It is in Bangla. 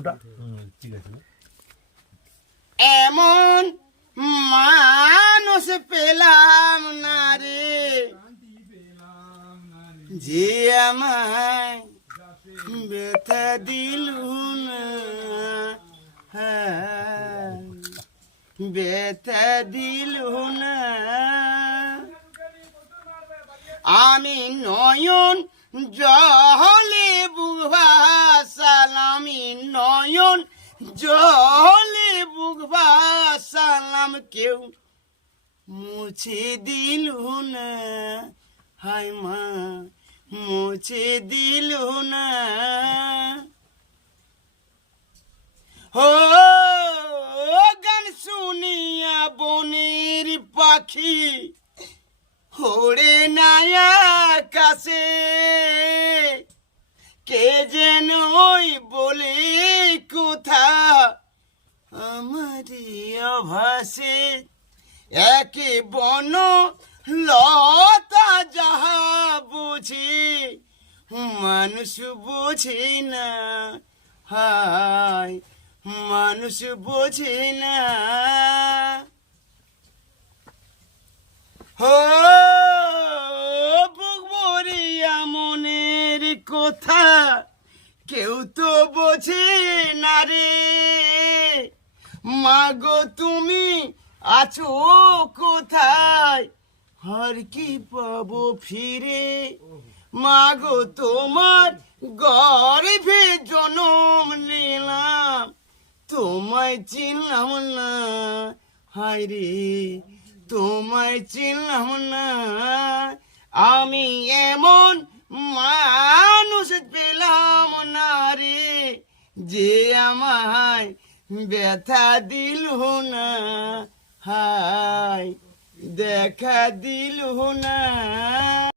ওটা ঠিক আছে। এমন মানুষ পেলাম না রে, যে আমায় ব্যথা দিল না, ব্যথা দিল না। আমি নয়ন জলে বুক ভাসালাম, নয়ন জলে বুক ভাসালাম, কেউ মুছে দিল না, হায় মা মুছে দিল না। ও গান শুনিয়া বনের পাখি ওড়ে না আকাশে, কে যেন ওই বলে কোথা আমারই অভাসে, একে বন লতা যাহা বুঝে মানুষ বোঝে না, হায় মানুষ বোঝে না। ও বুক ভরিয়া মনের কথা কেউ তো বোঝে না রে, মাগো তুমি আছো কোথায়, আর কি পাবো ফিরে, মাগো তোমার গর্ভে জন্ম নিলাম, তোমায় চিনলাম না, হায় রে তোমায় চিনলাম না। আমি এমন মানুষ পেলাম না রে, যে আমায় ব্যথা দিল না, হায় দেখা দিল না।